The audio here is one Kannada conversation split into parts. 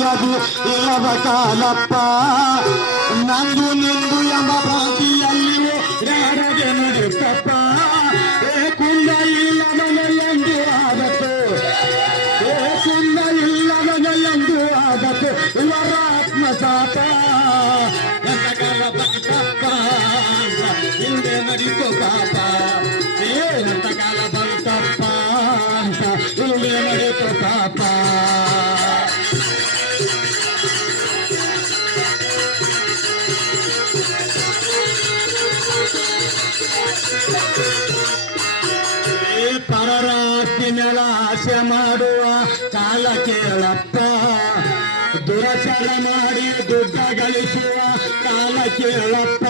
ನೆಮ್ಮದಿಯದು ಇಲ್ಲದ ಕಾಲಪ್ಪ ನಂದು ನಿಂದು ಎಂಬ ಭ್ರಾಂತಿಯಲ್ಲಿ ಯಾರದೆ ನಡೆತಪ್ಪ ಕುಂದ ಇಲ್ಲವನ ಎಂದು ಆದತ್ತು ಕುಂದ ಇಲ್ಲವನ ಎಂದು ಆದತ್ತು ಇವರ ಆತ್ಮಸಾಪ ಎಂತಕಾಲ ಬಂತಪ್ಪ ಹಿಂದೆ ನಡಿತು ಪಾಪ ಎಂತಕಾಲ ಬಂತಪ್ಪ ಅಂತ ಹಿಂದೆ ನಡಿತು ಪಾಪ ಪರರಾಸ್ತಿ ಮೇಲೆ ಆಸೆ ಮಾಡುವ ಕಾಲ ಕೇಳಪ್ಪ ದುರಚಾರ ಮಾಡಿ ದುಡ್ಡ ಗಳಿಸುವ ಕಾಲ ಕೇಳಪ್ಪ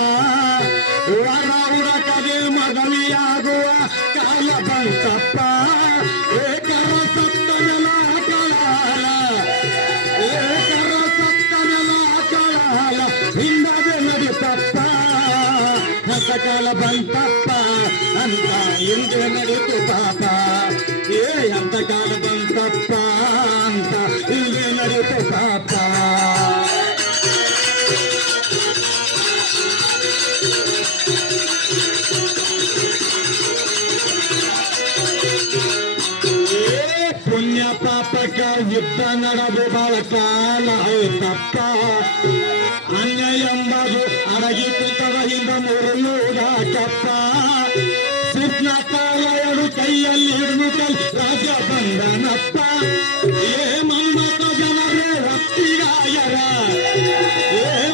ವರ ಹುಡುಕದೆ ಮದುವೆಯಾಗುವ ಕಾಲ ಬಂತಪ್ಪ ಏಕರ ಸತ್ತ ನೆಲ ಕಳಾಲ ಏಕರ ಸತ್ತ ನೆಲ ಕಳಾಲ ಹಿಂದದೆ ನಡಿತಪ್ಪ ಹೊಸ ಕಾಲ ಬಂತಪ್ಪ ಅಂತ ಹಿಂದೆ ನಡಿತು ಪಾಪ ಅಂತ ಕಾಲ ಬಂತಪ್ಪ ಅಂತ ಹಿಂದೆ ನಡಿತು ಪಾಪ ಪುಣ್ಯ ಪಾಪಕ ಯುದ್ಧ ನಡೆದು ಬಹಳ ಕಾಲ ಆಯ್ತಪ್ಪ ಅನ್ಯ ಎಂಬುದು ಅಡಗಿ ಕುಂತದ ಹಿಂದ ಮುರುಳುದಾಕಪ್ಪ ಕೃಷ್ಣ ಕಾಲ ಎರಡು ಕೈಯಲ್ಲಿ ಹಿಡಿದು ರಾಜ ಬಂದನಪ್ಪ ಮನ್ಮತ ಜನರೇ ಅತ್ತಿಗಾಯರ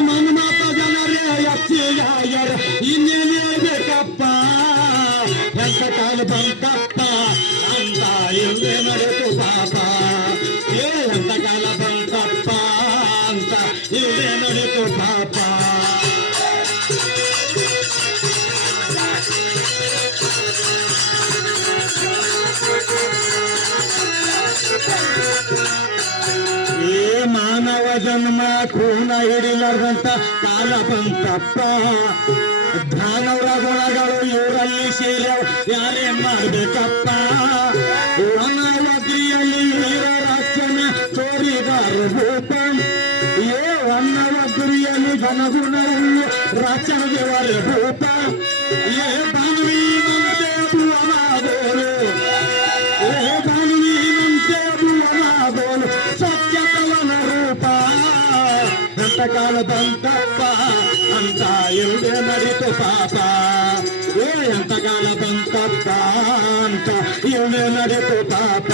ಮನ್ಮತ ಜನರೇ ಅತ್ತಿಗಾಯರ ಇನ್ನೇನೇ ಬೇಕಪ್ಪ ಎಂತ ಕಾಲ ಬಂತಪ್ಪ ಅಂತ ಇಲ್ಲದೆ ನಡೆದು ಪಾಪ ಎಂತ ಕಾಲ ಬಂತಪ್ಪ ಅಂತ ಇಲ್ಲದೆ ನಡೆದು ಪಾಪ ಮಾನವ ಜನ್ಮ ಖೂನ ಹಿಡಿಲಾರ್ದಂತ ಕಾಲ ಬಂತಪ್ಪ ದಾನವರ ಗುಣಗಳು ಇವರಲ್ಲಿ ಸೇರ್ಯವ ಯಾರೇ ಮಾಡ್ಬೇಕಪ್ಪ ವನವಗ್ರಿಯಲ್ಲಿ ಹೀರೋ ರಚನೆ ತೋರಿದಾರ ಭೂತ ವನವಗ್ರಿಯಲ್ಲಿ ಘನಗುಣವನ್ನು ರಚನೆಯವರ ಭೂತ ಬಾನುವಿನಂತೆ ಭುವನಾದೋರು ಬಾನುವಿನಂತೆ ಭುವನಾದೋರು ಸತ್ಯತವನ ರೂಪ ಎಂತ ಕಾಲ ಬಂತಪ್ಪ ಅಂತ ಇಲ್ಲದೆ ನಡಿತು ಪಾಪ ಎಂತ ಕಾಲ ಬಂತಪ್ಪ ಅಂತ ಇಲ್ಲದೆ ನಡಿತು ಪಾಪ